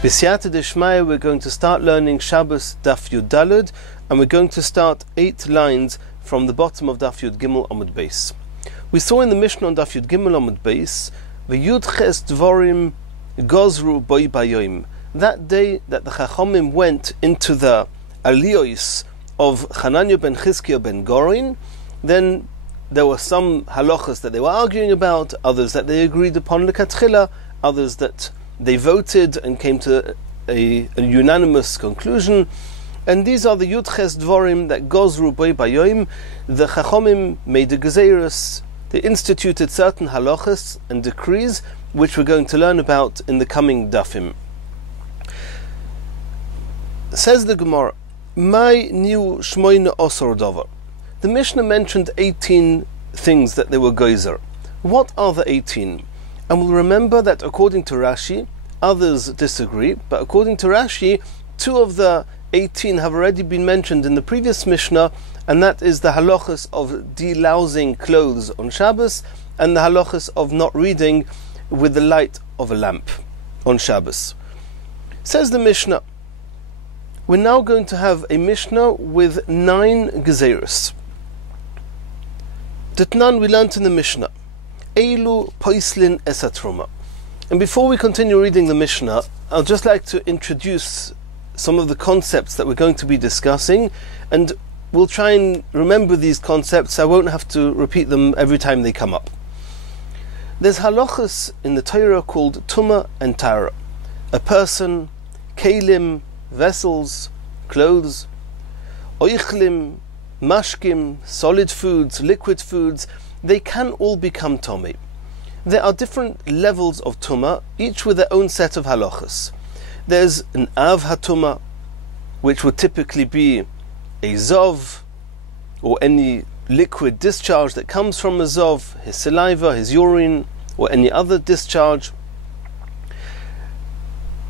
B'siyata d'shmaya, we're going to start learning Shabbos Daf Yud Daled, and we're going to start 8 lines from the bottom of Daf Yud Gimel Amud Beis. We saw in the Mishnah on Daf Yud Gimel Amud Beis, V'yud ches dvorim gozru boi bayoim. That day that the Chachamim went into the aliyos of Hananiah ben Chizkiah ben Gorin, then there were some halachas that they were arguing about, others that they agreed upon l'katchila, others that they voted and came to a unanimous conclusion. And these are the Yud Ches Dvorim that Gozru Boi Bayoim. The Chachamim made a Gezeiros. They instituted certain halachas and decrees, which we're going to learn about in the coming Dafim. Says the Gemara, Mai Niu Shmoyne Osor Dover. The Mishnah mentioned 18 things that they were Geyser. What are the 18? And we'll remember that according to Rashi, others disagree, but according to Rashi, 2 of the 18 have already been mentioned in the previous Mishnah, and that is the halachas of delousing clothes on Shabbos and the halachas of not reading with the light of a lamp on Shabbos. Says the Mishnah, we're now going to have a Mishnah with 9 gezeiros. Datnan we learnt in the Mishnah, Eilu poislin esatruma. And before we continue reading the Mishnah, I'd just like to introduce some of the concepts that we're going to be discussing, and we'll try and remember these concepts. I won't have to repeat them every time they come up. There's halachas in the Torah called Tumah and Tara. A person, kelim, vessels, clothes, oichlim, mashkim, solid foods, liquid foods, they can all become tomei. There are different levels of tumah, each with their own set of halachas. There's an av hatumah, which would typically be a zov, or any liquid discharge that comes from a zov, his saliva, his urine, or any other discharge.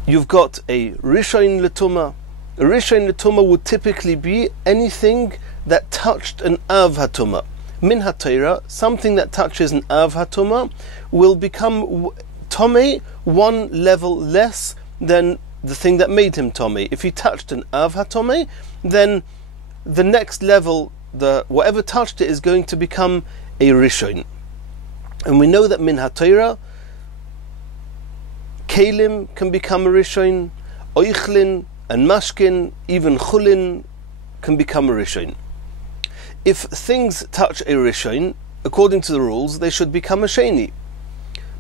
You've got a rishon letumah. A rishon letumah would typically be anything that touched an av hatumah. Min haTorah, something that touches an av hatumah, will become tomei one level less than the thing that made him tomei. If he touched an av hatomei, then the next level, whatever touched it, is going to become a rishon. And we know that min haTorah, kelim can become a rishon, oichlin and mashkin, even chulin can become a rishon. If things touch a rishon, according to the rules, they should become a sheni.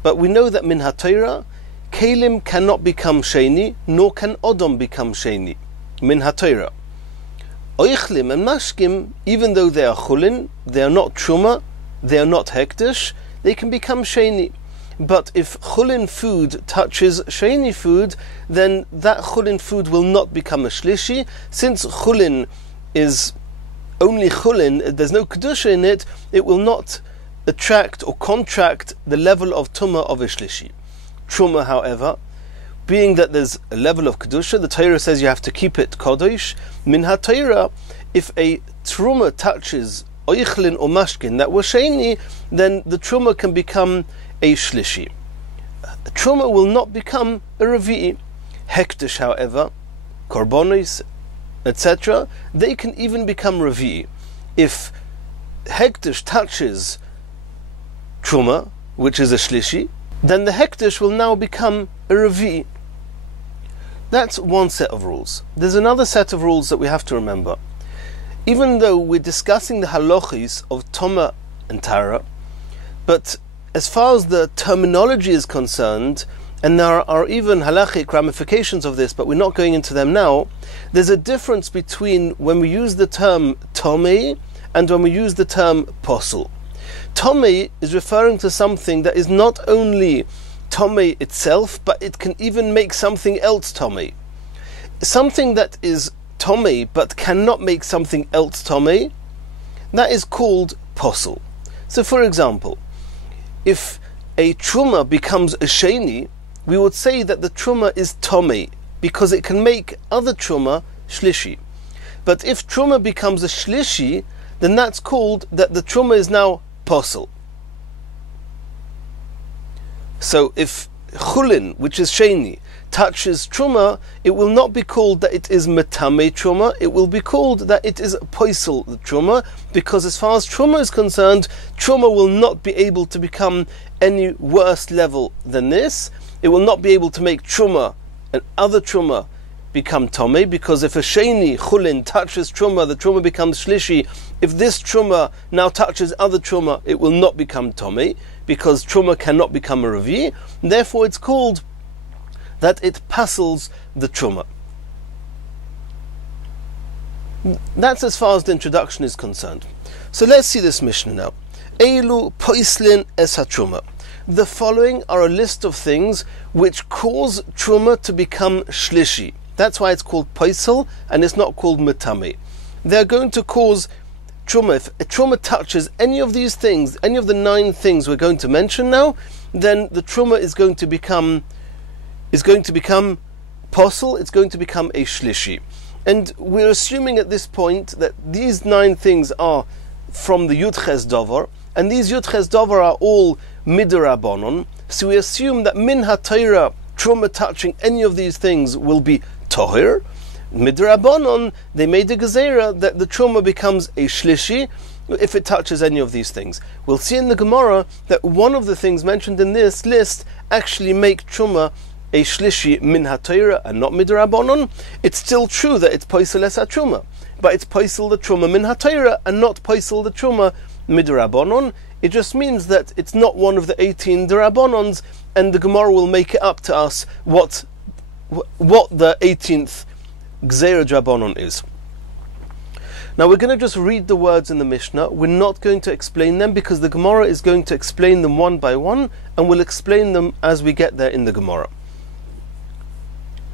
But we know that min haTorah, kelim cannot become sheni, nor can odom become sheni. Min haTorah. Oichlim and mashkim, even though they are chulin, they are not truma, they are not hektish, they can become sheni. But if chulin food touches sheni food, then that chulin food will not become a shlishi. Since chulin is only chulin, there's no kedusha in it, it will not attract or contract the level of tumah of a shlishi. Truma, however, being that there's a level of kedusha, the Torah says you have to keep it kodesh. Min haTorah, if a truma touches oichlin or mashkin that were sheni, then the truma can become a shlishi. Truma will not become a revi'i. Hektish, however, korbonis, etc., they can even become revi'i. If hektish touches truma, which is a shlishi, then the hektish will now become a revi'i. That's one set of rules. There's another set of rules that we have to remember. Even though we're discussing the halachis of Tumah and Tara, but as far as the terminology is concerned, and there are even halachic ramifications of this, but we're not going into them now, there's a difference between when we use the term tomei and when we use the term posel. Tomei is referring to something that is not only tomei itself, but it can even make something else tomei. Something that is tomei but cannot make something else tomei, that is called posel. So for example, if a truma becomes a sheni, we would say that the truma is tomei, because it can make other truma shlishi. But if truma becomes a shlishi, then that's called that the truma is now posel. So if chulin, which is sheni, touches truma, it will not be called that it is metame truma, it will be called that it is poisel truma, because as far as truma is concerned, truma will not be able to become any worse level than this. It will not be able to make truma and other truma become tome, because if a sheni chulin touches truma, the truma becomes shlishi. If this truma now touches other truma, it will not become tome, because truma cannot become a revi. Therefore it's called that it pasels the truma. That's as far as the introduction is concerned. So let's see this Mishnah now. Eilu poislin es ha-truma. The following are a list of things which cause truma to become shlishi. That's why it's called poisel and it's not called metame. They're going to cause truma. If a truma touches any of these things, any of the 9 things we're going to mention now, then the truma is going to become posel, it's going to become a shlishi. And we're assuming at this point that these 9 things are from the Yudches Dover, and these Yudches Dover are all midirabonon. So we assume that min ha-Torah, truma touching any of these things will be tohir. Midirabonon, they made a gezerah that the truma becomes a shlishi if it touches any of these things. We'll see in the Gemara that one of the things mentioned in this list actually make truma a shlishi min ha-Torah and not midirabonon. It's still true that it's poisel es ha-truma, but it's poisel the truma min ha-Torah and not poisel the truma midirabonon. It just means that it's not one of the 18 dirabonons, and the Gemara will make it up to us what the 18th Gzeira Drabonon is. Now we're going to just read the words in the Mishnah. We're not going to explain them because the Gemara is going to explain them one by one, and we'll explain them as we get there in the Gemara.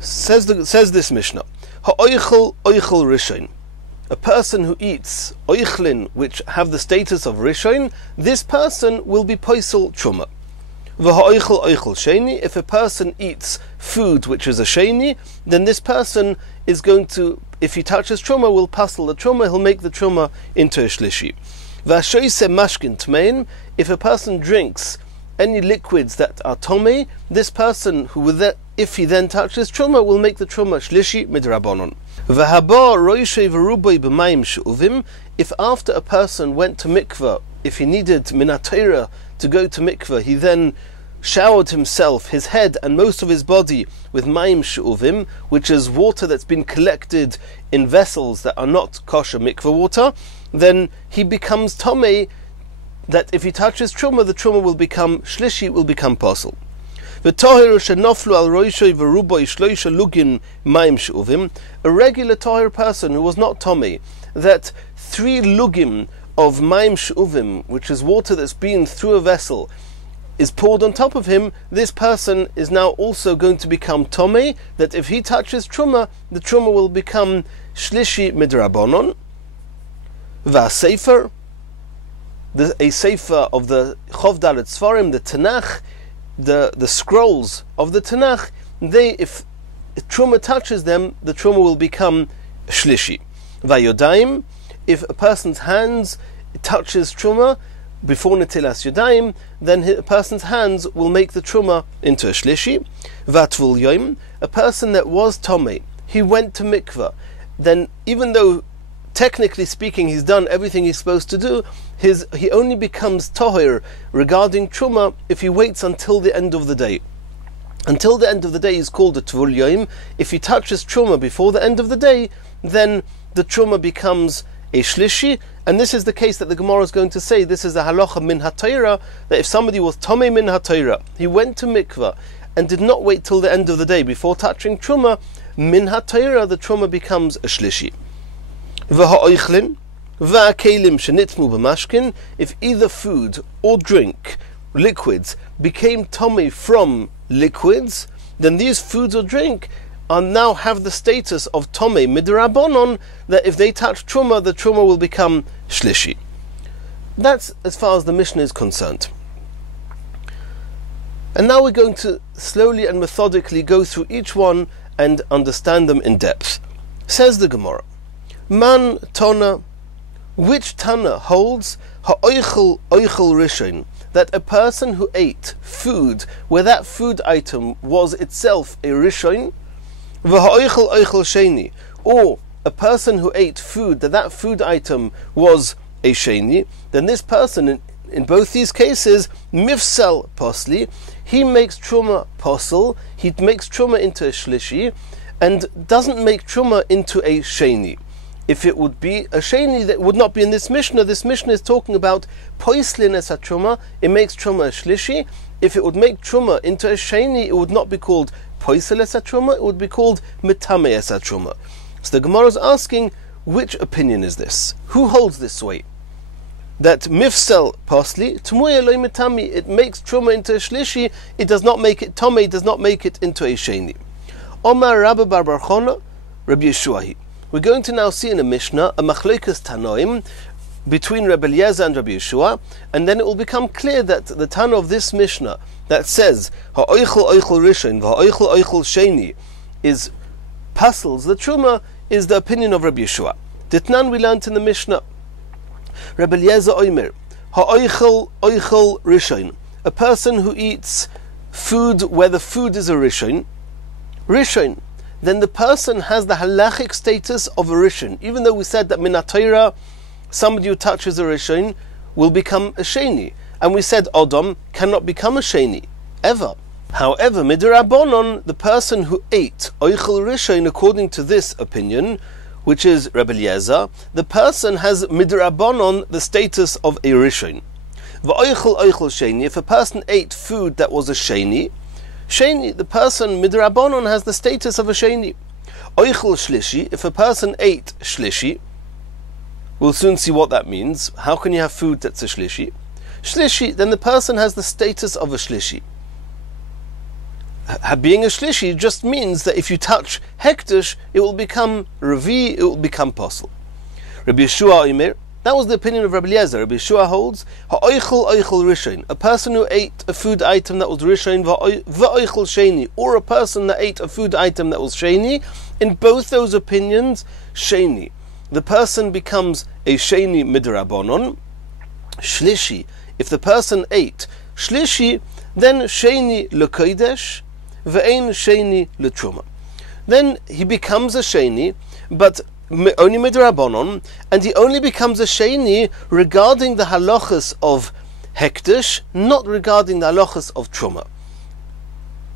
Says this Mishnah, Ha'oichel oichel rishon. A person who eats oichlin, which have the status of rishon, this person will be poisel truma. V'ha'oichel oichel sheni. If a person eats food which is a sheni, then this person is going to, if he touches truma, will pasel the truma, he'll make the truma into a shlishi. V'hashoise mashkin tmein. If a person drinks any liquids that are tome, this person who with that, if he then touches truma, will make the truma shlishi midrabanon. V'haba roishe v'ruboy b'mayim she'uvim. If after a person went to mikveh, if he needed min ha-Torah to go to mikveh, he then showered himself, his head and most of his body with mayim she'uvim, which is water that's been collected in vessels that are not kosher mikveh water, then he becomes tomei, that if he touches truma, the truma will become shlishi, will become posel. A regular tahir person who was not tomei, that 3 lugim of mayim she'uvim, which is water that's been through a vessel, is poured on top of him, this person is now also going to become tomei, that if he touches truma, the truma will become shlishi midrabanon. V'asefer, a sefer of the Chov Dalet Sfarim, the Tanakh, the scrolls of the Tanakh, if truma touches them, the truma will become shlishi. Vayodayim, if a person's hands touches truma before netilas yodayim, then a person's hands will make the truma into a shlishi. Vatvul yoim, a person that was tomei, he went to mikveh, then even though technically speaking he's done everything he's supposed to do, he only becomes tohir regarding truma if he waits until the end of the day. Until the end of the day is called a tvul yoim. If he touches truma before the end of the day, then the truma becomes a shlishi, and this is the case that the Gemara is going to say. This is the halacha min ha-Torah, that if somebody was tomei min ha-Torah, he went to mikveh and did not wait till the end of the day before touching truma, min ha-Torah, the truma becomes a shlishi. V'ha'oichlin v'akelim shenitmu b'mashkin. If either food or drink, liquids, became tomei from liquids, then these foods or drink now have the status of tomei midrabanon, that if they touch truma, the truma will become shlishi. That's as far as the Mishnah is concerned. And now we're going to slowly and methodically go through each one and understand them in depth. Says the Gemara, Man tona which Tana holds ha'oichel oichel rishon, that a person who ate food where that food item was itself a rishon, v'ha'oichel oichel sheni, or a person who ate food that food item was a sheni, then this person in both these cases, mifsal posli, he makes truma posel, he makes truma into a shlishi, and doesn't make truma into a sheni. If it would be a sheni, that would not be in this Mishnah. This Mishnah is talking about poislin es truma. It makes truma a shlishi. If it would make truma into a sheni, it would not be called poisel es truma. It would be called metame es truma. So the Gemara is asking, which opinion is this? Who holds this way? That mifsel posli tmuye loy metami. It makes truma into a shlishi. It does not make it tome. It does not make it into a sheni. Omar Rabbi bar bar Chona, Rabbi Yeshua. We're going to now see in a Mishnah a machlokes tanoim between Rabbi Eliezer and Rabbi Yeshua, and then it will become clear that the Tana of this Mishnah that says ha'oichel oichel rishon v'ha'oichel oichel sheni is pasels. The truma is the opinion of Rabbi Yeshua. Ditnan we learnt in the Mishnah. Rabbi Eliezer oimer ha'oichel oichel rishon, a person who eats food where the food is a rishon, then the person has the halachic status of a rishon. Even though we said that min haTorah, somebody who touches a rishon will become a sheni, and we said Odom cannot become a sheni ever. However, midrabanon, the person who ate oichel rishon, according to this opinion, which is Rabbi Eliezer, the person has midrabanon the status of a rishon. V'oichel oichel sheni, if a person ate food that was a sheni, the person midrabanon has the status of a sheni. Oichel shlishi, if a person ate shlishi, we'll soon see what that means. How can you have food that's a shlishi? Shlishi, then the person has the status of a shlishi. Being a shlishi just means that if you touch hektish, it will become revi, it will become posel. Rabbi Yeshua Omer, that was the opinion of Rabbi Eliezer. Rabbi Yeshua holds ha'oichel oichel rishon, a person who ate a food item that was rishon, va'oichel sheni, or a person that ate a food item that was sheni. In both those opinions, sheni, the person becomes a sheni midrabanon. Shlishi, if the person ate shlishi, then sheni lekodesh, ve'ein sheni letruma. Then he becomes a sheni, but only midrabanon, and he only becomes a sheni regarding the halachas of hektish, not regarding the halachas of truma.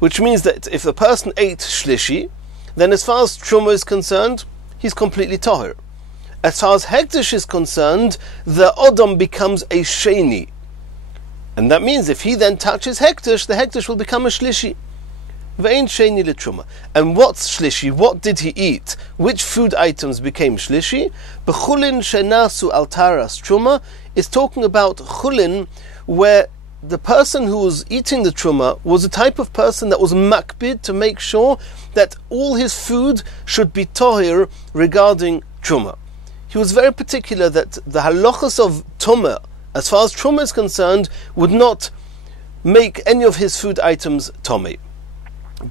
Which means that if the person ate shlishi, then as far as truma is concerned, he's completely tahir. As far as hektish is concerned, the odom becomes a sheni, and that means if he then touches hektish, the hektish will become a shlishi. Ve'ein sheni letruma. And what's shlishi? What did he eat? Which food items became shlishi? B'chulin shenasu al taras truma is talking about chulin, where the person who was eating the truma was a type of person that was makbid to make sure that all his food should be tohir regarding truma. He was very particular that the halachas of tumah, as far as truma is concerned, would not make any of his food items tomei.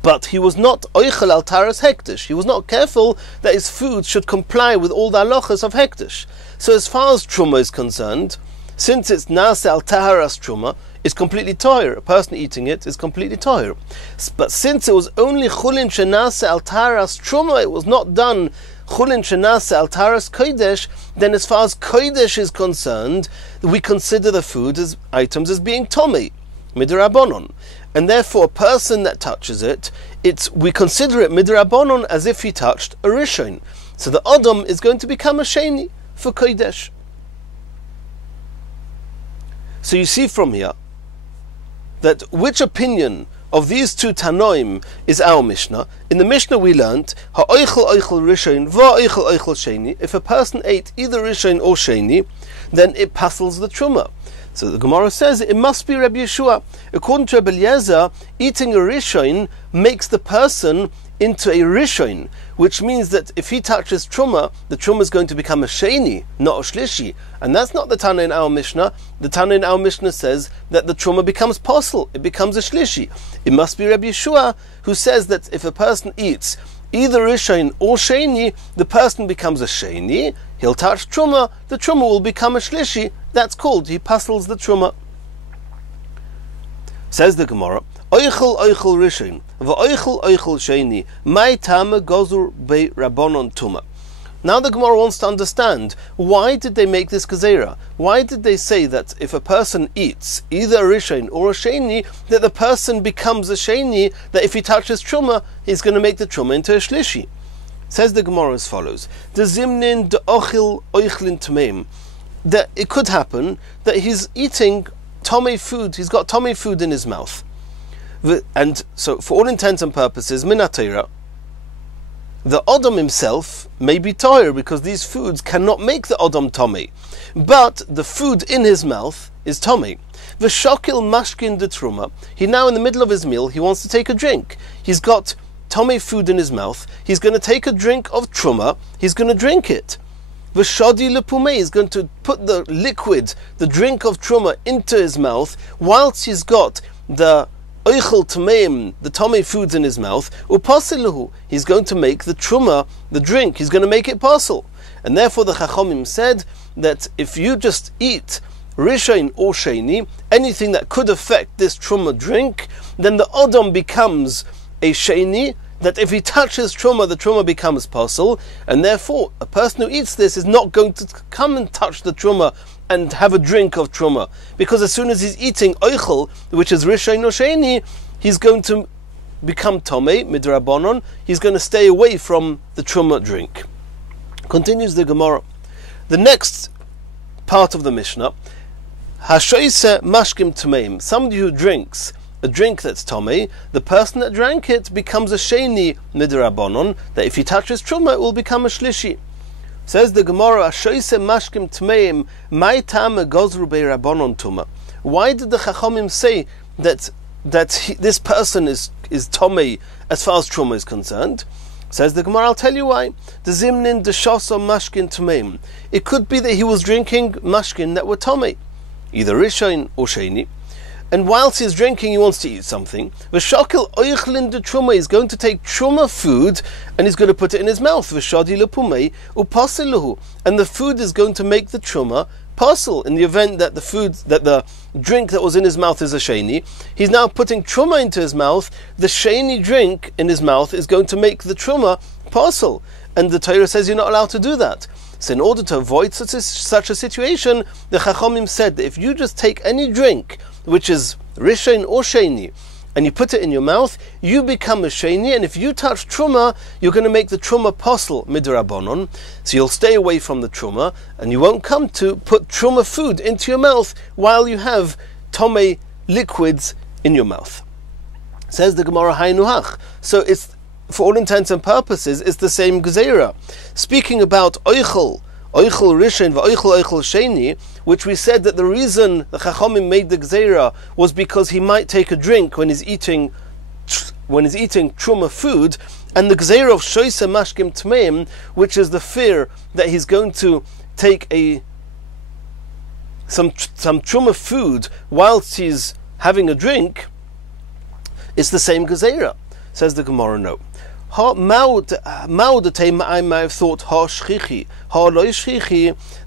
But he was not oichel al taras hektish. He was not careful that his food should comply with all the halachas of hektish. So as far as truma is concerned, since it's nase al taras truma, it's completely tohir. A person eating it is completely tohir. But since it was only chulin shenase al taras truma, it was not done chulin shenase al taras kodesh, then as far as kodesh is concerned, we consider the food as items as being tomei, midrabanon. And therefore, a person that touches it, we consider it midrabanon as if he touched a rishon. So the odom is going to become a sheni for kodesh. So you see from here that which opinion of these two tanoim is our Mishnah. In the Mishnah we learnt ha'oichel oichel rishon va'oichel oichel sheni. If a person ate either rishon or sheni, then it passes the truma. So the Gemara says it must be Rabbi Yeshua. According to Rabbi Eliezer, eating a rishon makes the person into a rishon, which means that if he touches truma, the truma is going to become a sheni, not a shlishi. And that's not the Tana in our Mishnah. The Tana in our Mishnah says that the truma becomes posel, it becomes a shlishi. It must be Rabbi Yeshua who says that if a person eats either Rishon or Sheni, the person becomes a Sheni, he'll touch Truma, the Truma will become a Shlishi, that's called, he puzzles the Truma. Says the Gemara, Oichel Rishon, v'oichel Sheni, mai tama gozur be Rabbanon Tuma. Now the Gemara wants to understand, why did they make this gezerah? Why did they say that if a person eats either a Rishon or a Sheni, that the person becomes a Sheni, that if he touches Truma, he's going to make the Truma into a Shlishi? Says the Gemara as follows, De zimnin de ochil oichlin tmeim. That it could happen that he's eating Tomei food, he's got Tomei food in his mouth. And so, for all intents and purposes, minatera, the Odom himself may be tired because these foods cannot make the Odom Tomei. But the food in his mouth is Tomei. V'shokil mashkin de truma. He now, in the middle of his meal, he wants to take a drink. He's got Tomei food in his mouth. He's going to take a drink of truma. He's going to drink it. V'shodi lepumei. He's going to put the liquid, the drink of truma, into his mouth, whilst he's got the oichel tameim, the tomei foods in his mouth, upasiluhu, he's going to make the truma, the drink, he's going to make it parcel. And therefore the Chachomim said that if you just eat Rishon or Sheni, anything that could affect this truma drink, then the Odom becomes a Sheni, that if he touches truma, the truma becomes parcel, and therefore a person who eats this is not going to come and touch the truma and have a drink of truma, because as soon as he's eating oichel, which is Rishon or Sheni, he's going to become tomei midrabanon. He's going to stay away from the truma drink. Continues the Gemara. The next part of the Mishnah, hashoise mashkim tmeim. Somebody who drinks a drink that's tomei, the person that drank it becomes a sheni midrabanon. That if he touches truma, it will become a shlishi. Says the Gemara, Ashoise mashkim tmeim, mai tama gozru be rabbanon tuma. Why did the Chachomim say that this person is tomei as far as truma is concerned? Says the Gemara, I'll tell you why. The zimnin de shoso mashkin tmeim. It could be that he was drinking mashkin that were tomei, either rishon or sheni. And whilst he's drinking, he wants to eat something. V'shokil oichlin de truma, he's going to take truma food and he's going to put it in his mouth. V'shadi lepumei upasiluhu, and the food is going to make the truma parcel. In the event that the drink that was in his mouth is a sheni, he's now putting truma into his mouth. The sheni drink in his mouth is going to make the truma parcel. And the Torah says you're not allowed to do that. So in order to avoid such a situation, the Chachomim said that if you just take any drink which is Rishon or Sheni, and you put it in your mouth, you become a Sheni, and if you touch Truma, you're going to make the Truma posel midrabanon, so you'll stay away from the Truma, and you won't come to put Truma food into your mouth while you have Tomei liquids in your mouth. Says the Gemara, Haynuhach. So it's, for all intents and purposes, it's the same gezerah. Speaking about oichel rishon v'oichel sheni, which we said that the reason the Chachomim made the gezerah was because he might take a drink when he's eating truma food, and the gezerah of shoyse mashkim tmeim, which is the fear that he's going to take some truma food whilst he's having a drink, it's the same gezerah. Says the Gemara, no. I may have thought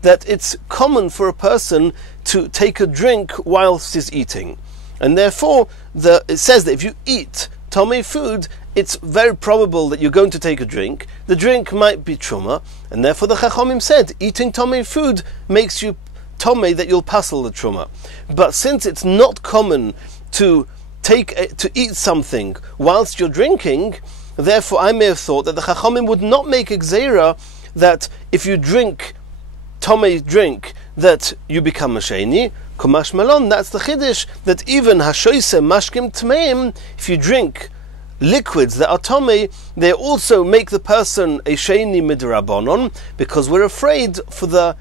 that it's common for a person to take a drink whilst he's eating, and therefore it says that if you eat tomei food, it's very probable that you're going to take a drink. The drink might be truma, and therefore the Chachomim said eating tomei food makes you tomei, that you'll passel the truma. But since it's not common to eat something whilst you're drinking, therefore I may have thought that the Chachomim would not make a gzeira that if you drink tomei drink that you become a sheni. Kumash malon, that's the chiddush, that even hashoise mashkim tmeim, if you drink liquids that are tomei, they also make the person a sheni midrabanon, because we're afraid for the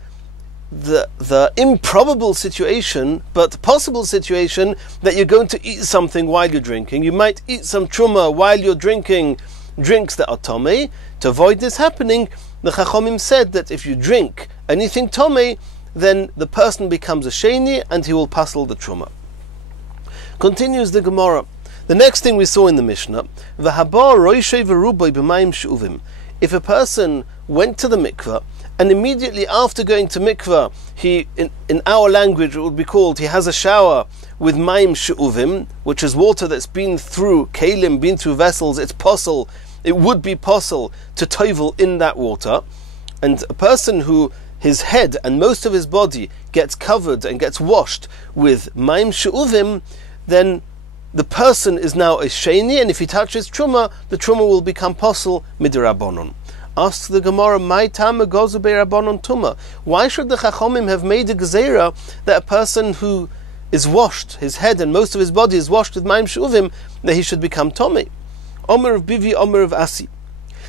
improbable situation, but possible situation, that you're going to eat something while you're drinking. You might eat some truma while you're drinking drinks that are tomei. To avoid this happening, the Chachomim said that if you drink anything tomei, then the person becomes a sheni and he will passel the truma. Continues the Gemara. The next thing we saw in the Mishnah, if a person went to the mikveh, and immediately after going to mikveh, he, in our language it would be called, he has a shower with mayim she'uvim, which is water that's been through kalim, been through vessels, it's possible, it would be possible to tovel in that water. And a person who his head and most of his body gets covered and gets washed with mayim she'uvim, then the person is now a sheni, and if he touches truma, the truma will become possible midrabanon. Asks the Gemara, "My tam gozu be'rabanon tuma." Why should the Chachomim have made a gezerah that a person who is washed, his head and most of his body is washed with mayim she'uvim, that he should become tomei? Omer of Bivi, Omer of Asi.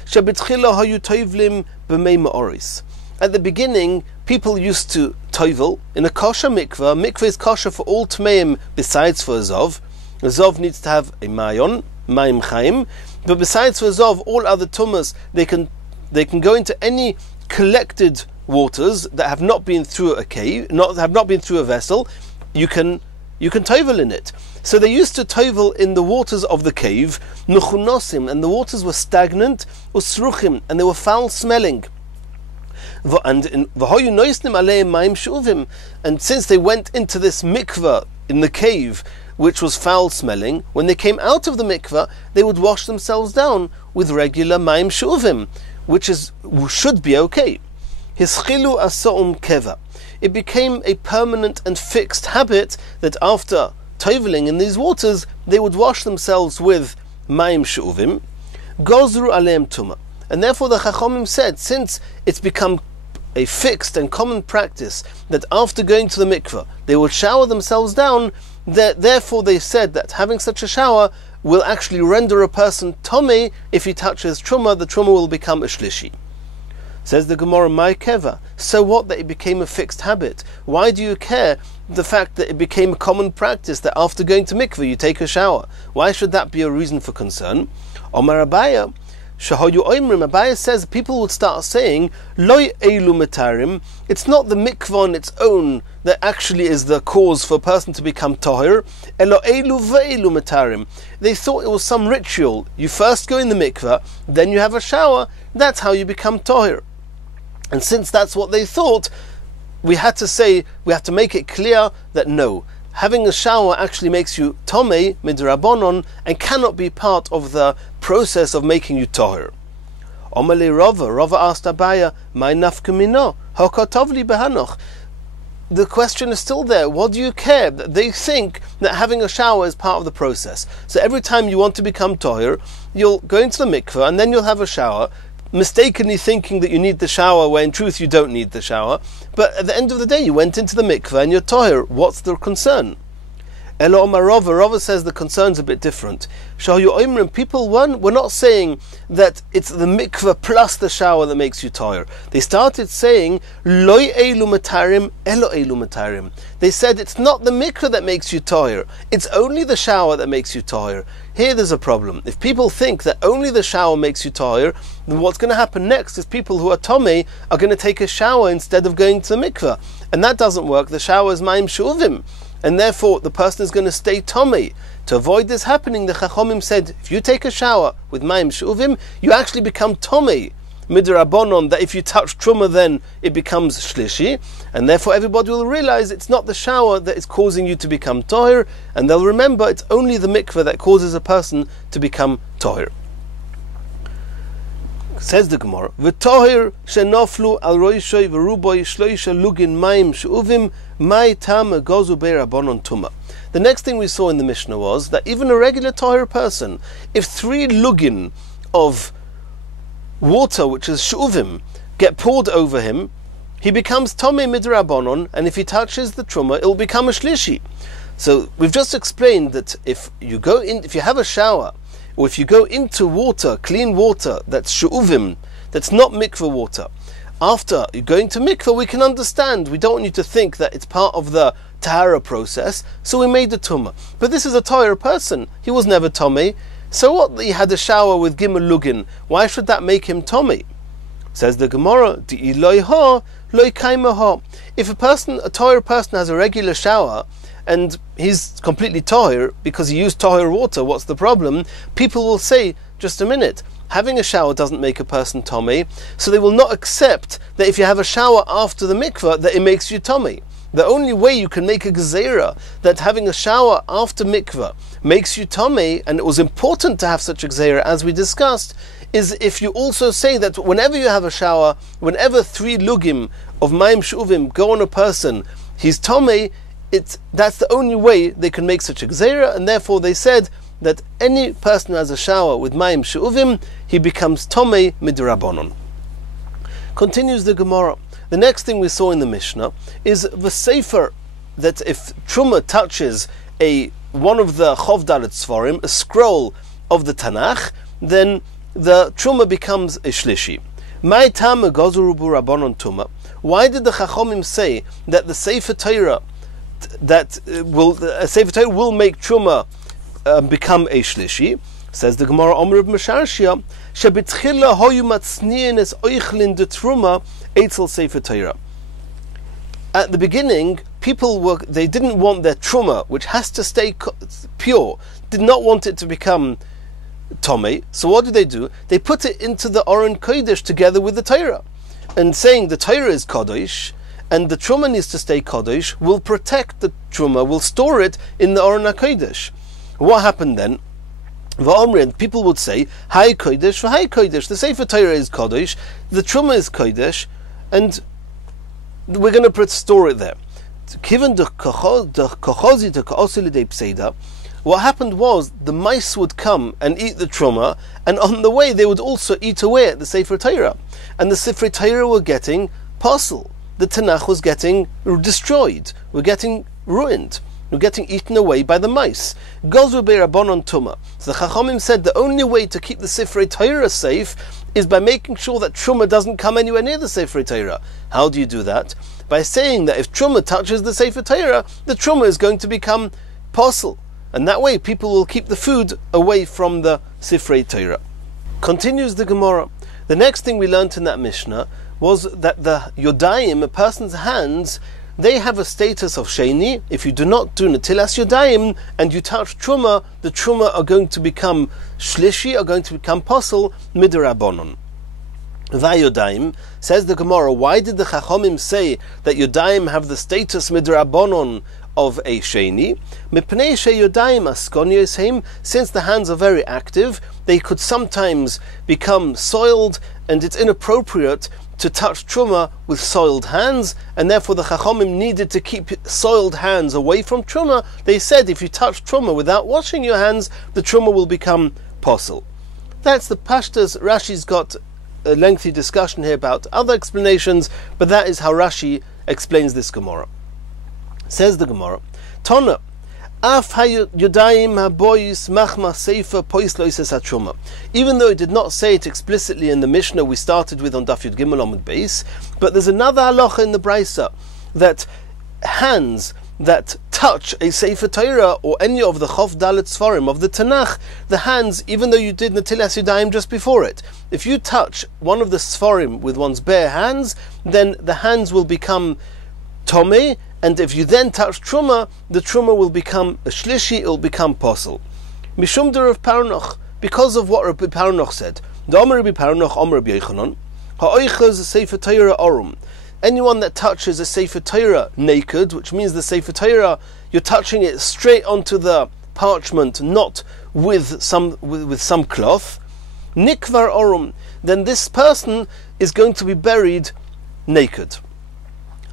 Shabitchila hayu toivlim b'mei ma'oris. At the beginning, people used to tovel in a kosher mikveh. Mikveh is kosher for all tmeim besides for a zov. A zov needs to have a mayon, mayim chaim, but besides for a zov, all other tumas, they can go into any collected waters that have not been through a cave, have not been through a vessel. You can tovel in it. So they used to tovel in the waters of the cave, nuchunosim, and the waters were stagnant, usruchim, and they were foul smelling. And since they went into this mikveh in the cave, which was foul smelling, when they came out of the mikveh, they would wash themselves down with regular mayim she'uvim, which should be okay. Hischilu asa'um keva. It became a permanent and fixed habit that after toveling in these waters, they would wash themselves with mayim she'uvim, gozru aleim tuma. And therefore the Chachomim said, since it's become a fixed and common practice that after going to the mikveh, they would shower themselves down, therefore they said that having such a shower will actually render a person tomei. If he touches truma, the truma will become a shlishi. Says the Gemara, my keva. So what that it became a fixed habit? Why do you care the fact that it became a common practice that after going to mikveh you take a shower? Why should that be a reason for concern? Omar Abaya, Shahoyu Oimrim, Abaya says people would start saying, Loi Eilu Metarim, it's not the mikvah on its own that actually is the cause for a person to become tahir. Elo Eilu Ve'eilu Metarim. They thought it was some ritual. You first go in the mikvah, then you have a shower, that's how you become tahir. And since that's what they thought, we had to make it clear that no, having a shower actually makes you tomei midrabanon and cannot be part of the process of making you tahir. Omale Rava asked Abaya, "My nafkamino hokotovli behanoch." The question is still there. What do you care? They think that having a shower is part of the process. So every time you want to become tahir, you'll go into the mikveh and then you'll have a shower, mistakenly thinking that you need the shower where in truth you don't need the shower. But at the end of the day you went into the mikveh and you're tahir. What's the concern? Elo Omar Rava says the concern's a bit different. Shahayu Oimrim, people were not saying that it's the mikveh plus the shower that makes you tahir. They started saying Loi Eilu Matarim, Elo Eilu Matarim. They said it's not the mikveh that makes you tahir, it's only the shower that makes you tahir. Here there's a problem. If people think that only the shower makes you tahir, then what's going to happen next is people who are tomei are going to take a shower instead of going to the mikveh. And that doesn't work. The shower is mayim she'uvim. And therefore the person is going to stay tomei. To avoid this happening, the Chachomim said, if you take a shower with mayim she'uvim, you actually become tomei midrabanon, that if you touch truma then it becomes shlishi, and therefore everybody will realize it's not the shower that is causing you to become tahir, and they'll remember it's only the mikveh that causes a person to become tahir. Says the Gemara, "V'tohir shenoflu al roishoy v'ruboy shloisha lugin mayim she'uvim may tam gozu be'rabanon tuma." The next thing we saw in the Mishnah was that even a regular tahir person, if 3 lugin of water, which is she'uvim, get poured over him, he becomes tomei midrabanon, and if he touches the truma, it will become a shlishi. So we've just explained that if you have a shower, or if you go into water, clean water, that's she'uvim, that's not mikveh water, after you're going to mikveh, we can understand. We don't want you to think that it's part of the tahara process, so we made the tumah. But this is a tahir person. He was never tomei. So what? He had a shower with gimel lugin. Why should that make him tomei? Says the Gemara, if a tahir person has a regular shower, and he's completely tahir because he used tahir water, what's the problem? People will say, just a minute, having a shower doesn't make a person tomei, so they will not accept that if you have a shower after the mikveh, that it makes you tomei. The only way you can make a gezerah that having a shower after mikveh makes you tomei, and it was important to have such a gezerah as we discussed, is if you also say that whenever you have a shower, whenever 3 lugim of mayim shuvim go on a person, he's tomei, that's the only way they can make such a gezerah, and therefore they said that any person who has a shower with mayim shuvim, he becomes tomei midrabanon. Continues the Gemara. The next thing we saw in the Mishnah is the sefer, that if truma touches one of the chov dalet svarim, a scroll of the Tanakh, then the truma becomes a shlishi. My tam gazuru rabbanon tuma. Why did the Chachomim say that the sefer Torah will make truma become a shlishi? Says the Gemara, Omer Mesharshia, shebitchila hoyu matznien es oichlin de truma etzel sefer Torah. At the beginning, they didn't want their truma, which has to stay pure, did not want it to become tomei. So what do? They put it into the Aron Kodesh together with the Torah, and saying the Torah is Kodesh, and the truma needs to stay Kodesh, will protect the truma, will store it in the Aron HaKodesh. What happened then? People would say, Hai Kodesh, Hai Kodesh, the Sefer Torah is Kodesh, the Truma is Kodesh, and we're going to store it there. What happened was, the mice would come and eat the Truma, and on the way they would also eat away at the Sefer Torah. And the Sefer Torah were getting parcel. The Tanakh was getting destroyed, we're getting ruined. We're getting eaten away by the mice. Gozu be'rabbanon tuma. So the Chachamim said the only way to keep the Sifrei Torah safe is by making sure that Truma doesn't come anywhere near the Sifrei Torah. How do you do that? By saying that if Truma touches the Sefer Torah, the Truma is going to become parcel. And that way people will keep the food away from the Sifrei Torah. Continues the Gemara. The next thing we learnt in that Mishnah was that the Yodayim, a person's hands, they have a status of sheni. If you do not do netilas yodayim and you touch truma, the truma are going to become shlishi, are going to become posel midrabanon. Vayodayim, says the Gemara, why did the Chachomim say that yodayim have the status midrabanon of a sheni? Mipnei sheyodayim askonyosheim, since the hands are very active, they could sometimes become soiled, and it's inappropriate to touch truma with soiled hands, and therefore the Chachomim needed to keep soiled hands away from truma. They said if you touch truma without washing your hands, the truma will become posel. That's the Pashtas. Rashi's got a lengthy discussion here about other explanations, but that is how Rashi explains this Gemara. Says the Gemara, Tona, Af hayodayim haboyis machma seifa pois loises hatruma. Even though it did not say it explicitly in the Mishnah we started with on Daf Yud Gimel Amud Beis, but there's another halacha in the Brisa that hands that touch a Sefer Torah or any of the Chof Dalet Sfarim of the Tanakh, the hands, even though you did Netilas Yadayim just before it, if you touch one of the Sfarim with one's bare hands, then the hands will become Tomei, and if you then touch Truma, the Truma will become a Shlishi, it will become Posel. Mishum de Rav Parnoch, because of what Rabbi Parnoch said. The Omer Rabbi Parnoch, Omer Rabbi Yochanan, Ha'oichez Sefer Torah Orum. Anyone that touches a Sefer Torah naked, which means the Sefer Torah, you're touching it straight onto the parchment, not with some cloth, Nikvar Orum, then this person is going to be buried naked.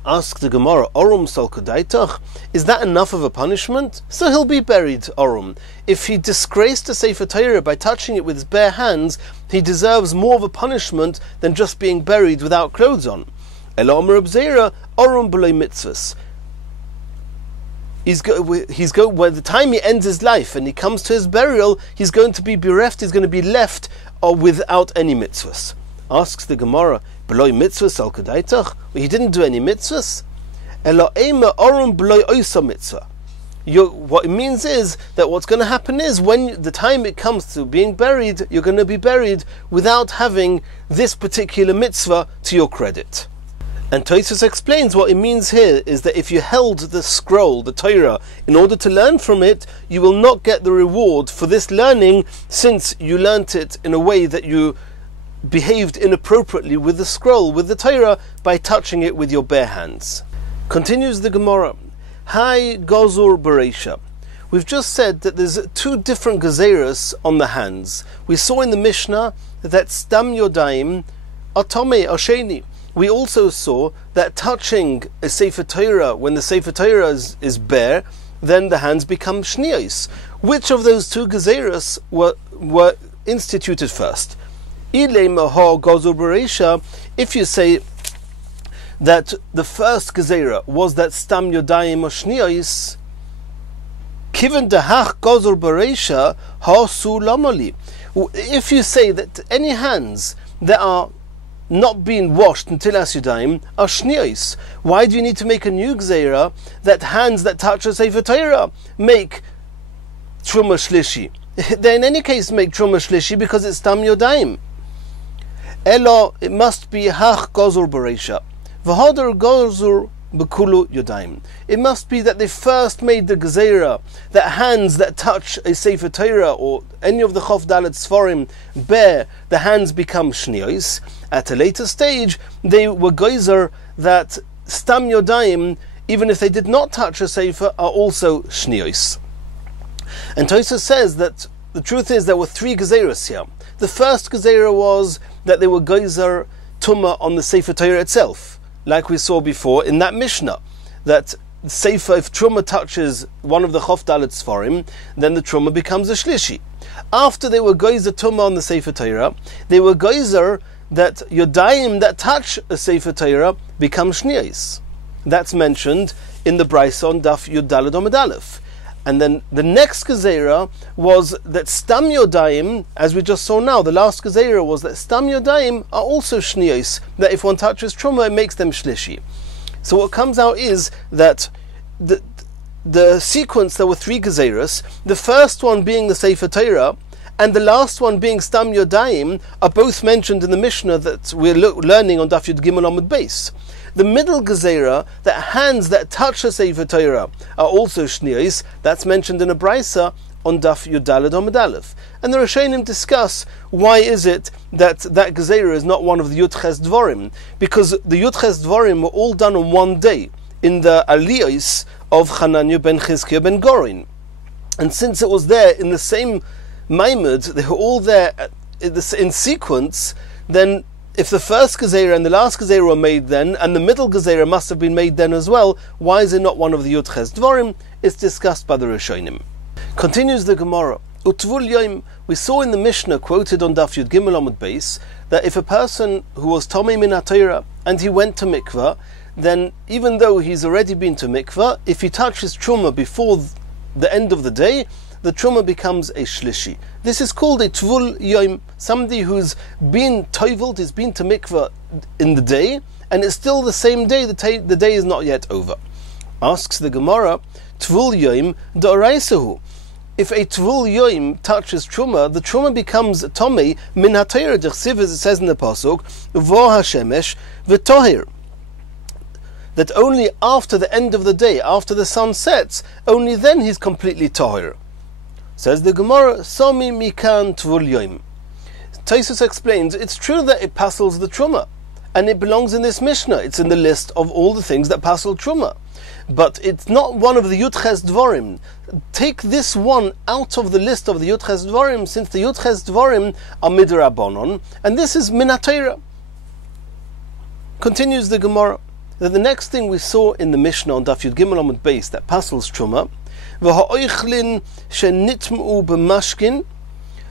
Ask the Gemara, Orum Sol Kodaitach, is that enough of a punishment? So he'll be buried, Orum. If he disgraced a Sefer Torah by touching it with his bare hands, he deserves more of a punishment than just being buried without clothes on. Elomer Abzera, Orum B'loi Mitzvahs. By the time he ends his life and he comes to his burial, he's going to be bereft, he's going to be left without any mitzvahs. Asks the Gemara, B'loi mitzvahs al kadaitach? He didn't do any mitzvahs. Elo'ema orum b'loi oisa mitzvah. What it means is that what's going to happen is when the time it comes to being buried, you're going to be buried without having this particular mitzvah to your credit. And Tosfos explains what it means here is that if you held the scroll, the Torah, in order to learn from it, you will not get the reward for this learning, since you learnt it in a way that you behaved inappropriately with the scroll, with the Torah, by touching it with your bare hands. Continues the Gemara. Hai gozur bereisha. We've just said that there's two different gezeros on the hands. We saw in the Mishnah that stam yodayim atome asheni. We also saw that touching a Sefer Torah, when the Sefer Torah is bare, then the hands become shniyos. Which of those two gezeros were instituted first? If you say that the first gezerah was that stam yodayim or shniyos, kiven dehach gozur bereisha hasu lamali. If you say that any hands that are not being washed until Asyudayim are shniyos, why do you need to make a new gezerah that hands that touch a Sefer Torah make truma shlishi? They in any case make truma shlishi because it's stam yodayim. Elo, it must be hach gozur bereisha. V'hodar gozur bekulu yodayim. It must be that they first made the gezerah that hands that touch a Sefer Torah or any of the Chof Dalet Sforim bare, the hands become shniyos. At a later stage, they were geyser that stam yodayim, even if they did not touch a Sefer, are also shniyos. And Tosfos says that the truth is there were three gezeros here. The first gezerah was that they were geyser tumah on the Sefer Torah itself, like we saw before in that Mishnah, that Sefer, if truma touches one of the Chof Dalet Sforim, then the truma becomes a shlishi. After they were geyser tumah on the Sefer Torah, they were geyser that yodayim that touch a Sefer Torah become shniyos. That's mentioned in the Brisa on Daf Yud Daled Amud Aleph. And then the next gezerah was that stam yodayim, as we just saw now, the last gezerah was that stam yodayim are also shniyos, that if one touches truma, it makes them shlishi. So what comes out is that the sequence, there were three gezeros, the first one being the Sefer Torah, and the last one being stam yodayim, are both mentioned in the Mishnah that we're learning on Daf Yud Gimel Amud Beis. The middle gezerah, that hands that touch a Sefer Torah are also shniyos, that's mentioned in a Brisa on Daf Yud Daled Amud Aleph. And the Rishonim discuss why is it that gezerah is not one of the Yud Ches Dvorim, because the Yud Ches Dvorim were all done on one day in the aliyos of Hananiah ben Chizkiah ben Gorin. And since it was there in the same Maimud, they were all there in sequence, then if the first gezerah and the last gezerah were made then, and the middle gezerah must have been made then as well, why is it not one of the Yud Ches Dvorim? It's discussed by the Rishonim. Continues the Gemara. Utvul Yom, we saw in the Mishnah quoted on Daf Yud Gimel Amud Beis that if a person who was Tomei min HaTorah and he went to mikvah, then even though he's already been to mikvah, if he touches truma before the end of the day, the truma becomes a shlishi. This is called a tvul yom, somebody who's been toivelt, has been to mikvah in the day, and it's still the same day, the day is not yet over. Asks the Gemara, tvul yom d'oraisahu. If a tvul yom touches truma, the truma becomes tomei min haTorah d'chsiv, as it says in the pasuk, vo hashemesh v'tohir. That only after the end of the day, after the sun sets, only then he's completely tahir. Says the Gemara, Somi mikan tvul yom. Tosfos explains, it's true that it passels the truma, and it belongs in this Mishnah. It's in the list of all the things that passel truma. But it's not one of the Yud Ches Dvorim. Take this one out of the list of the Yud Ches Dvorim, since the Yud Ches Dvorim are midrabanon, and this is min haTorah. Continues the Gemara, that the next thing we saw in the Mishnah on Daf Yud Gimel Amud Beis that passels truma, v'ha'oichlin shenitmu b'mashkin,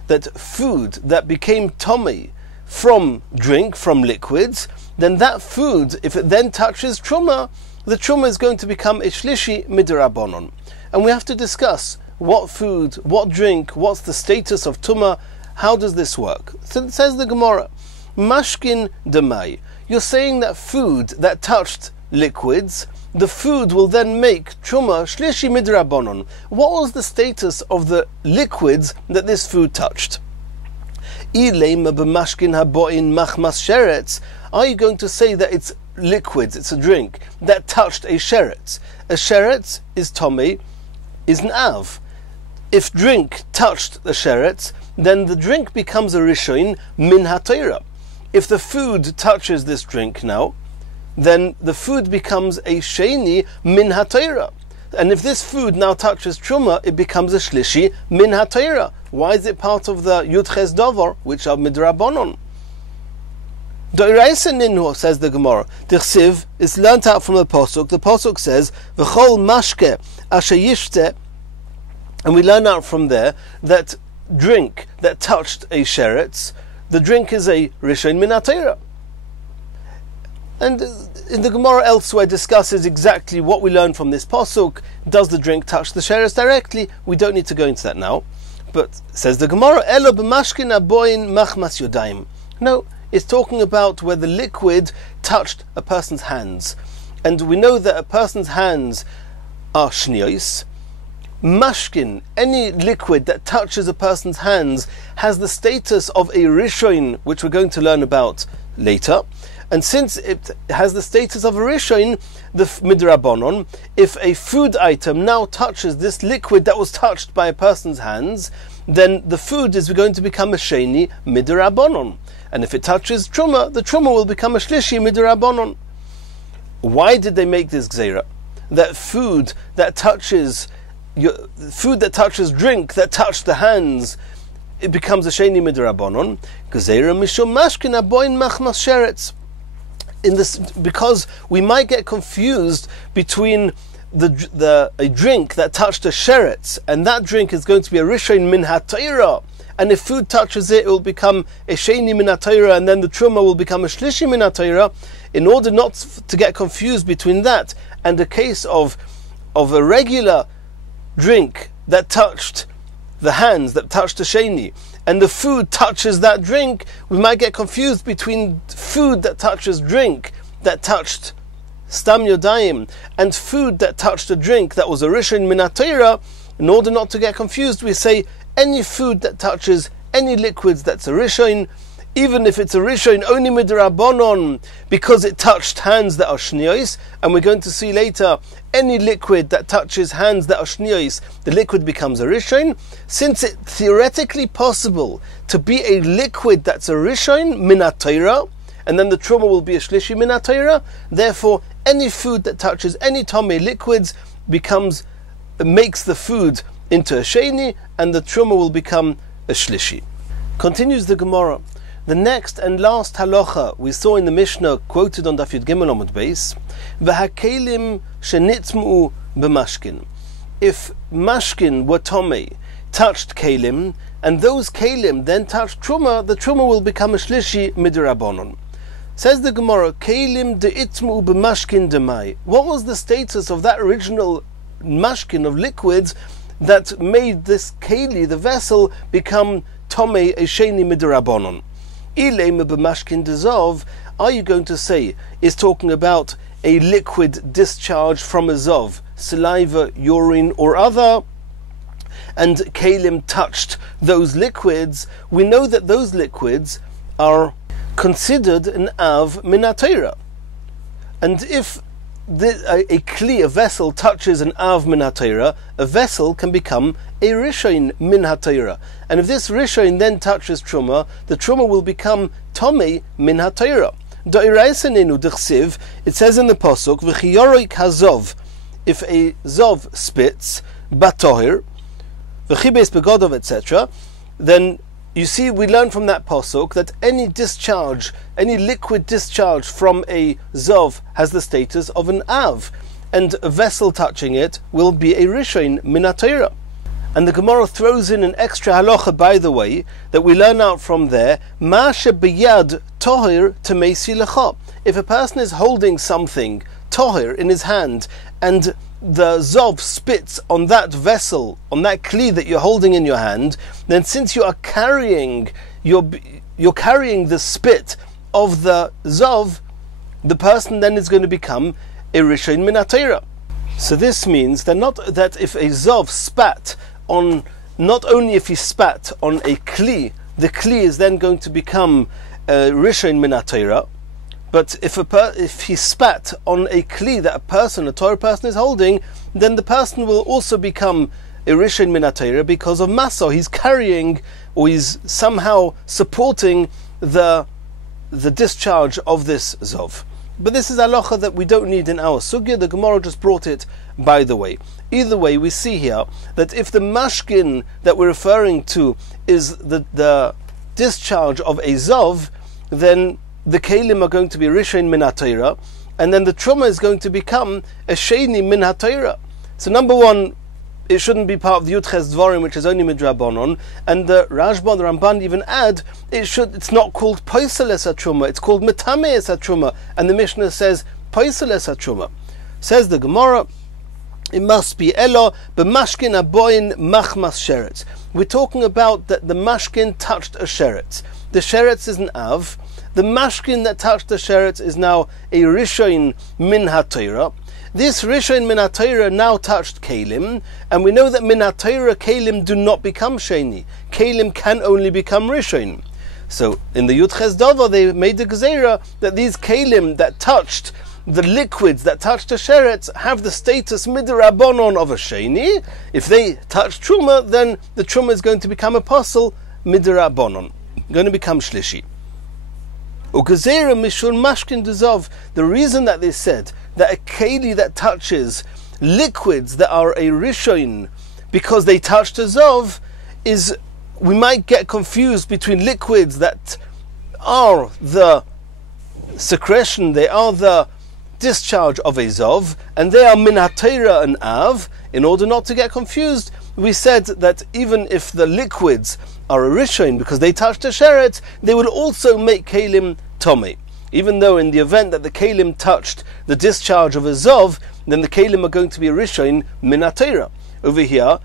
that food that became tomei from drink, from liquids, then that food, if it then touches truma, the truma is going to become a shlishi midrabanon. And we have to discuss what food, what drink, what's the status of tuma, how does this work? So it says the Gemara, mashkin demai. You're saying that food that touched liquids, the food will then make truma shlishi midrabanon. What was the status of the liquids that this food touched? Are you going to say that it's liquids, it's a drink, that touched a sheretz. A sheretz is tomei, is an av. If drink touched the sheretz, then the drink becomes a rishon min haTorah. If the food touches this drink now, then the food becomes a sheni min haTorah. And if this food now touches truma, it becomes a shlishi min haTorah. Why is it part of the yud ches davar, which are midrabanon? Doiraisa ninhu, says the Gemara. Dirsiv is learnt out from the pasuk. The pasuk says v'chol mashke asher yishte, and we learn out from there that drink that touched a sheretz, the drink is a rishon min haTorah. And in the Gemara elsewhere discusses exactly what we learn from this pasuk. Does the drink touch the sheretz directly? We don't need to go into that now. But says the Gemara, Elo b'mashkin aboin machmas yodayim. No, it's talking about where the liquid touched a person's hands. And we know that a person's hands are shniyos. Mashkin, any liquid that touches a person's hands, has the status of a rishon, which we're going to learn about later. And since it has the status of a rishon, the midrabanon, if a food item now touches this liquid that was touched by a person's hands, then the food is going to become a sheni midrabanon. And if it touches truma, the truma will become a shlishi midrabanon. Why did they make this gzeira? That food that touches drink that touched the hands, it becomes a sheni midrabanon. Gzeira mishum mashkin aboin machmas sheretz. Because we might get confused between a drink that touched a sheretz, and that drink is going to be a rishon min haTorah, and if food touches it, it will become a sheni min haTorah, and then the truma will become a shlishi min haTorah. In order not to get confused between that and a case of a regular drink that touched the hands, that touched the sheni, and the food touches that drink, we might get confused between food that touches drink that touched stam yodayim and food that touched a drink that was a rishon min haTorah. In order not to get confused, we say any food that touches any liquids that's a rishon, even if it's a rishon only midrabanon, because it touched hands that are shniyos. And we're going to see later, any liquid that touches hands that are shniyos, the liquid becomes a rishon. Since it's theoretically possible to be a liquid that's a rishon min haTorah, and then the truma will be a shlishi min haTorah, therefore any food that touches any tomei liquids makes the food into a sheni, and the truma will become a shlishi. Continues the Gemara. The next and last halacha we saw in the Mishnah quoted on Daf Yud Gimel Amud Beis, v'hakelim shenitzmu b'mashkin. If mashkin were tomei, touched kelim, and those kelim then touched truma, the truma will become a shlishi midrabanon. Says the Gemara, kelim de'itmu b'mashkin demai. What was the status of that original mashkin of liquids that made this keli, the vessel, become tomei, a sheni midrabanon? Ilema b'mashkin dezov, are you going to say is talking about a liquid discharge from a zov, saliva, urine or other, and kelim touched those liquids? We know that those liquids are considered an av min haTorah. And if a kli, a vessel, touches an av min haTorah, a vessel can become a rishon min haTorah. And if this rishon then touches truma, the truma will become tomei min haTorah. It says in the pasuk, v'chiyoroi hazov, if a zov spits, batohir, v'chibes begodov, etc., then you see, we learn from that pasuk that any discharge, any liquid discharge from a zov has the status of an av, and a vessel touching it will be a rishon min haTorah. And the Gemara throws in an extra halacha, by the way, that we learn out from there, ma shebiyad tohir temesi lecha. If a person is holding something tohir in his hand, and the zov spits on that vessel, on that kli that you're holding in your hand, then since you are carrying the spit of the zov, the person then is going to become a rishon min haTorah. So this means that if a zov spat on, not only if he spat on a kli, the kli is then going to become a rishon min haTorah, But if he spat on a kli that a Torah person is holding, then the person will also become a rishon min haTorah because of masa. He's carrying, or he's somehow supporting the discharge of this zov. But this is halacha that we don't need in our sugya. The Gemara just brought it by the way. Either way, we see here that if the mashkin that we're referring to is the discharge of a zov, then the kelim are going to be rishon min haTorah, and then the truma is going to become a sheni min haTorah. So number one, it shouldn't be part of the Yudches Dvarim, which is only midrabanon, and the Rashba, the Ramban even add it's not called poiseles hatruma, it's called metamees hatruma, and the Mishnah says poiseles hatruma. Says the Gemara, it must be elo b'mashkin aboyin machmas sheretz. We're talking about that the mashkin touched a sheretz. The sheretz is an av. The mashkin that touched the sheretz is now a rishon min haTorah. This rishon min haTorah now touched kelim, and we know that min haTorah kelim do not become sheni. Kelim can only become rishon. So in the Yudches Dava they made the gezerah that these kelim that touched the liquids that touched the sheretz have the status midrabanon of a sheni. If they touch truma, then the truma is going to become apostle midrabanon, going to become shlishi. Ugezerah mishul mashkin dezov. The reason that they said that a keli that touches liquids that are a rishon because they touched a zov is we might get confused between liquids that are the secretion, they are the discharge of a zov, and they are min haTorah and av. In order not to get confused, we said that even if the liquids are a rishon because they touched a sheret, they will also make kelim tomei. Even though in the event that the kelim touched the discharge of a zov, then the kelim are going to be a rishon min haTorah. Over here,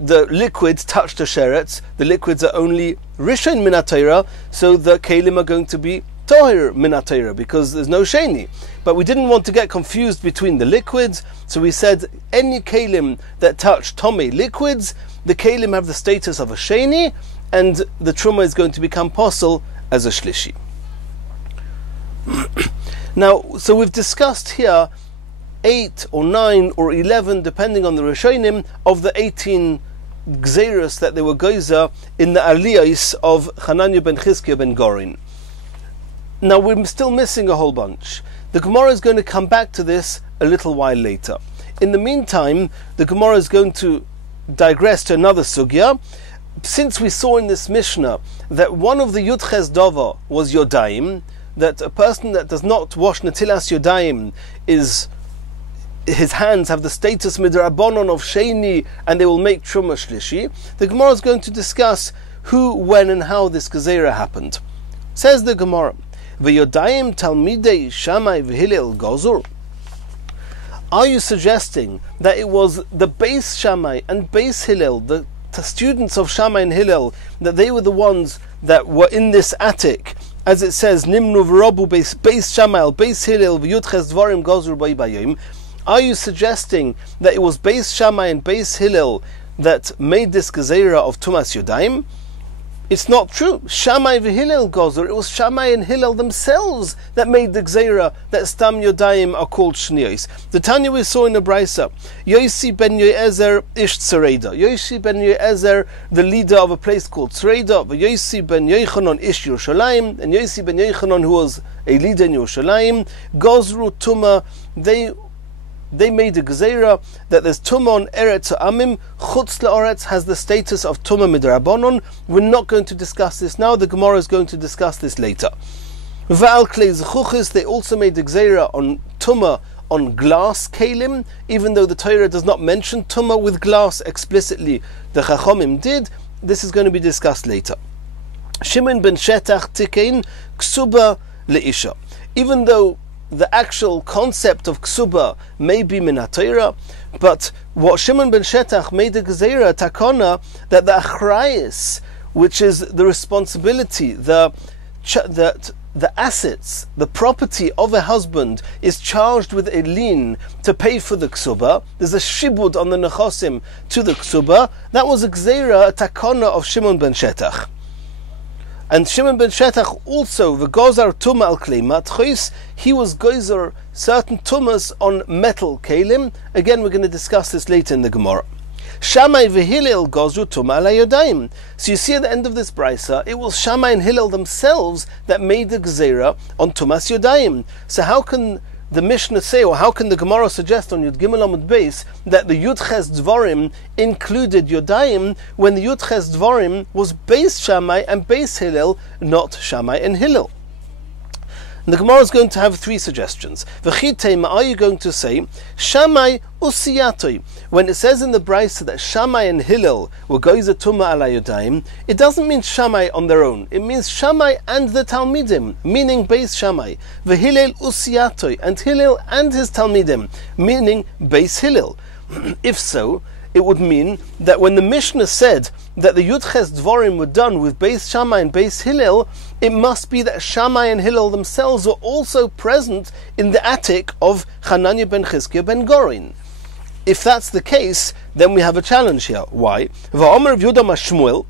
the liquids touched the sheretz, the liquids are only rishon min haTorah, so the kelim are going to be tohir min haTorah because there's no sheni. But we didn't want to get confused between the liquids, so we said any kelim that touch tomei liquids, the kelim have the status of a sheni, and the truma is going to become posel as a shlishi. Now, so we've discussed here 8 or 9 or 11, depending on the Rishonim, of the 18 gzeros that they were gozer in the aliyahs of Hananiah ben Chizkiah ben Gorin. Now we're still missing a whole bunch. The Gemara is going to come back to this a little while later. In the meantime, the Gemara is going to digress to another sugya. Since we saw in this Mishnah that one of the Yudches Dava was Yodayim, that a person that does not wash Netilas Yodayim his hands have the status midrabanon of sheni, and they will make truma shlishi. The Gemara is going to discuss who, when, and how this gezerah happened. Says the Gemara, "V'yodayim talmidei Shammai v'Hillel gozur." Are you suggesting that it was the Beis Shammai and Beis Hillel, the students of Shammai and Hillel, that they were the ones that were in this attic? As it says, Nimnu v'robu Beis Shammai Beis Hillel v'yudches dvarim gozur bayim. Are you suggesting that it was Beis Shammai and Beis Hillel that made this gezerah of Tumas Yodayim? It's not true. Shammai v'Hillel gozur. It was Shammai and Hillel themselves that made the gezerah that Stam Yodayim are called Shniyos. The Tanya we saw in the Brisa, Yosi ben Yoezer ish Tzreida. Yosi ben Yoezer, the leader of a place called Tzreida. Yosi ben Yochanan ish Yerushalayim, and Yosi ben Yochanan, who was a leader in Yerushalayim, gozru tuma. They made a gezerah that there's tumah on eretz ha'amim. Chutz la'aretz has the status of tumah midrabanon. We're not going to discuss this now. The Gemara is going to discuss this later. Va'al klei zechuchis, they also made the gezerah on tumah on glass kelim, even though the Torah does not mention tumah with glass explicitly. The Chachomim did. This is going to be discussed later. Shimon ben Shetach tikein ksuba leisha. Even though the actual concept of ksuba may be min haTorah, but what Shimon ben Shetach made a gezerah takona, that the achrayis, which is the responsibility, the assets, the property of a husband, is charged with a lien to pay for the ksuba. There's a shibud on the nechosim to the ksuba. That was a gezerah, a takona of Shimon ben Shetach. And Shimon ben Shetach also, the gozar tumah al kleimat chois, he was gozer certain tumas on metal kelim. Again, we're going to discuss this later in the Gemara. Shammai v'Hillel gozru tumah al hayodayim. So you see at the end of this brisa, it was Shammai and Hillel themselves that made the gzeira on tumas yodayim. So how can the Mishnah say, or how can the Gemara suggest on Yud Gimel Amud Beis that the Yud Ches Dvarim included Yodayim when the Yud Ches Dvarim was Beis Shammai and Beis Hillel, not Shammai and Hillel? And the Gemara is going to have three suggestions. V'chitema, are you going to say Shammai usiyatoi? When it says in the Brisa that Shammai and Hillel were goyzer tumah ala yodayim, it doesn't mean Shammai on their own. It means Shammai and the Talmidim, meaning Beis Shammai. V'Hillel usiyatoi, and Hillel and his Talmidim, meaning Beis Hillel. If so, it would mean that when the Mishnah said that the Yud Ches Dvarim were done with Beis Shammai and Beis Hillel, it must be that Shammai and Hillel themselves were also present in the attic of Hananiah ben Chizkiah ben Gorin. If that's the case, then we have a challenge here. Why? V'omer of Yudam Shmuel,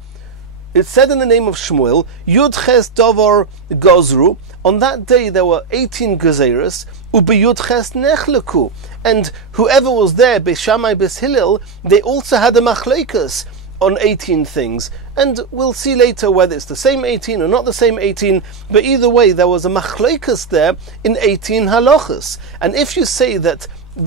it said in the name of Shmuel, Yud Ches Davar Gozru, on that day there were 18 Gezeirus, Ubi Yud Ches Nechleku, and whoever was there, Beis Shammai, Beis Hillel, they also had a machleikus on 18 things. And we'll see later whether it's the same 18 or not the same 18, but either way there was a machleikus there in 18 halachas. And if you say that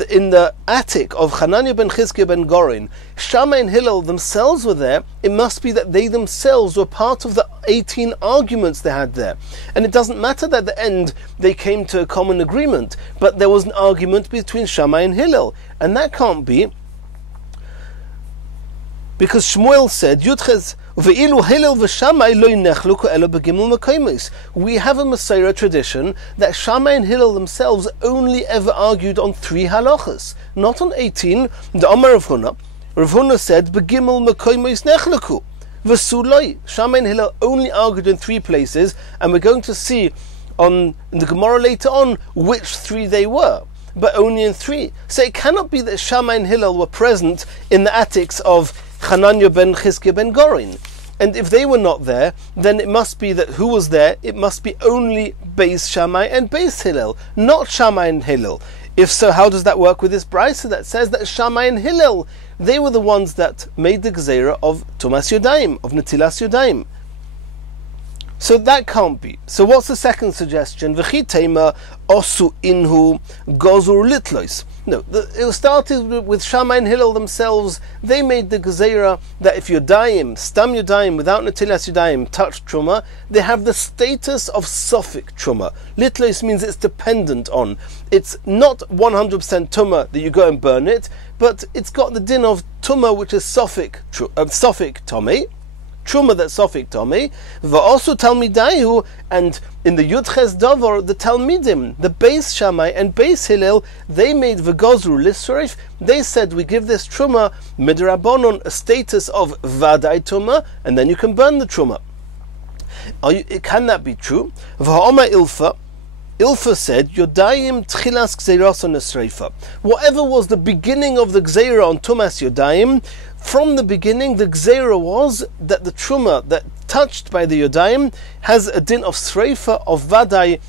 in the attic of Hananiah ben Chizkiah ben Gorin, Shammai and Hillel themselves were there, it must be that they themselves were part of the 18 arguments they had there. And it doesn't matter that at the end they came to a common agreement, but there was an argument between Shammai and Hillel, and that can't be, because Shmuel said, Yudches ve'ilu Hillel v'Shammai lo nechlu ko'elo begimel mekaymis. We have a Messiah tradition that Shammai and Hillel themselves only ever argued on 3 halachas, not on 18. The Amar Rav Huna, Rav Huna said, begimel mekaymis nechleku. V'suloi, Shammai and Hillel only argued in 3 places, and we're going to see in the Gemara later on which 3 they were, but only in 3. So it cannot be that Shammai and Hillel were present in the attics of Hananiah ben Chizkiah ben Gorin. And if they were not there, then it must be that who was there? It must be only Beis Shammai and Beis Hillel, not Shammai and Hillel. If so, how does that work with this brisa that says that Shammai and Hillel, they were the ones that made the gzeira of Tumas Yodayim, of Netilas Yodayim? So that can't be. So what's the second suggestion? V'chitema osu inhu gozur litlois. No, it started with Shammai and Hillel themselves. They made the gezeira that if Yodayim, Stam Yodayim, without Netilas Yodayim, touch Truma, they have the status of Sofik Truma. Litlois means it's dependent on. It's not 100% Tumah that you go and burn it, but it's got the din of Tumah, which is Sofik Tomei. Truma that's Sofik Tomei, Va'osu Talmidayu, and in the Yud Ches Davar, the Talmidim, the Beis Shammai and Beis Hillel, they made V'gozru Lisrif. They said, we give this Truma Midrabanon a status of Vadai Truma, and then you can burn the Truma. Can that be true? V'ha'oma Ilfa said, Yodayim Tchilas Gzeiras on Esreifa. Whatever was the beginning of the Gzeira on Tumas Yodayim, from the beginning, the Gzeira was that the Truma that touched by the Yodayim has a din of Sreifa of Vadai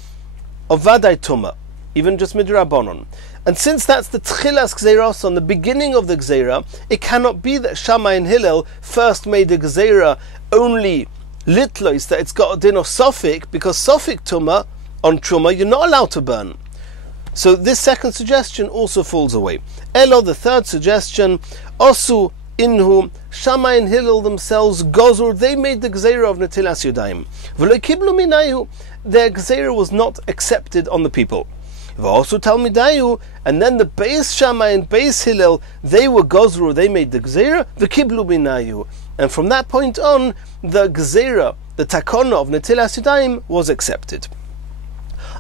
Tuma, even just Midrabanon. And since that's the Tchilas Gzeiras on the beginning of the Gzeira, it cannot be that Shammai and Hillel first made the Gzeira only Litlois, that it's got a din of Sofik, because Sofik Tuma on Truma you're not allowed to burn. So this second suggestion also falls away. Elo, the third suggestion, Osu Inhu, Shammai and Hillel themselves, Gozur, they made the Gzeira of Netilas Yodayim. V'lo kiblu minayu, their Gzeira was not accepted on the people. V'osu Talmidayu, and then the Beis Shammai and Beis Hillel, they were Gozur, they made the Gzeira, v'kiblu minayu. And from that point on, the Gzeira, the Takona of Netilas Yodayim, was accepted.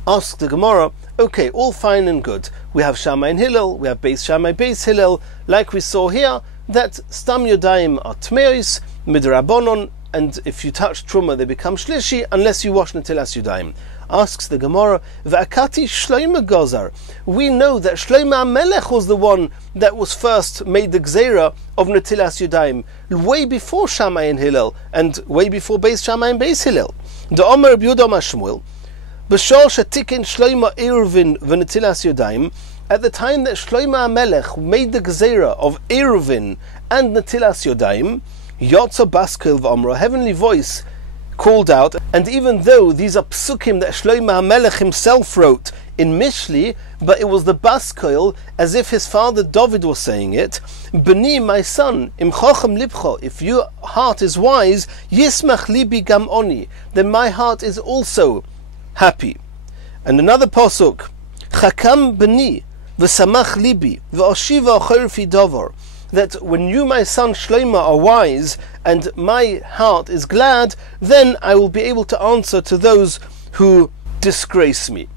Ask the Gemara, okay, all fine and good. We have Shammai and Hillel, we have Beis Shammai, Beis Hillel, like we saw here, that Stam Yodayim are Tmeos, Midrabanon, and if you touch truma, they become shlishi unless you wash netilas yadayim. Asks the Gemara, V'akati Shloima Gozar. We know that Shloima HaMelech was the one that was first made the gzeira of netilas yadayim, way before Shammai and Hillel, and way before Beis Shammai and Beis Hillel. The Omer Reb Yehuda Shmuel, B'shor shetikin Shloima Eruvin v'netilas yadayim. At the time that Shloima HaMelech made the gzeira of Eruvin and netilas yadayim, Yotza Baskel v'Omra, heavenly voice called out, and even though these are psukim that Shloima HaMelech himself wrote in Mishli, but it was the Baskel as if his father David was saying it, B'ni, my son, im chochem libcho, if your heart is wise, yismach libi gam oni, then my heart is also happy. And another pasuk, Chakam b'ni, v'samach libi, v'oshiva ochorfi dover, that when you, my son Shloima, are wise and my heart is glad, then I will be able to answer to those who disgrace me.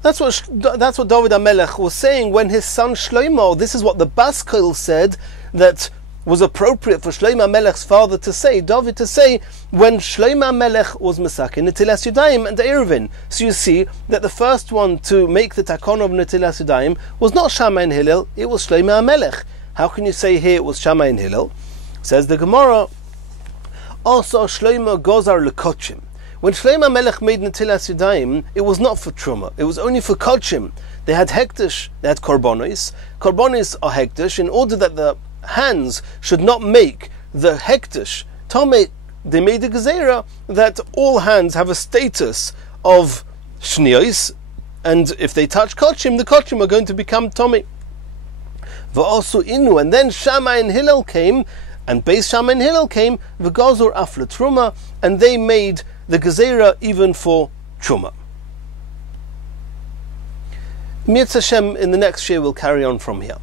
That's what David HaMelech was saying when his son Shloima, this is what the Baskel said that was appropriate for Shloima HaMelech's father to say, David to say, when Shloima HaMelech was Mesakin, Netilas Yadayim and Eruvin. So you see that the first one to make the takon of Netilas Yadayim was not Shammai and Hillel, it was Shloima HaMelech. How can you say here it was Shammai and Hillel? Says the Gemara, also Shloima Gozar Lekochim. When Shloima HaMelech made Netilas Yadayim, it was not for Truma, it was only for Kochim. They had Hektish, they had Korbonis. Korbonis are Hektish, in order that the hands should not make the Hektish Tomei, they made the Gezerah that all hands have a status of Shniyos, and if they touch Kochim, the Kochim are going to become Tomei. V'asu inu, and then Shammai and Hillel came, and Beis Shammai and Hillel came, v'gazor afle truma, and they made the gezerah even for truma. Mitzvah Hashem, in the next year we'll carry on from here.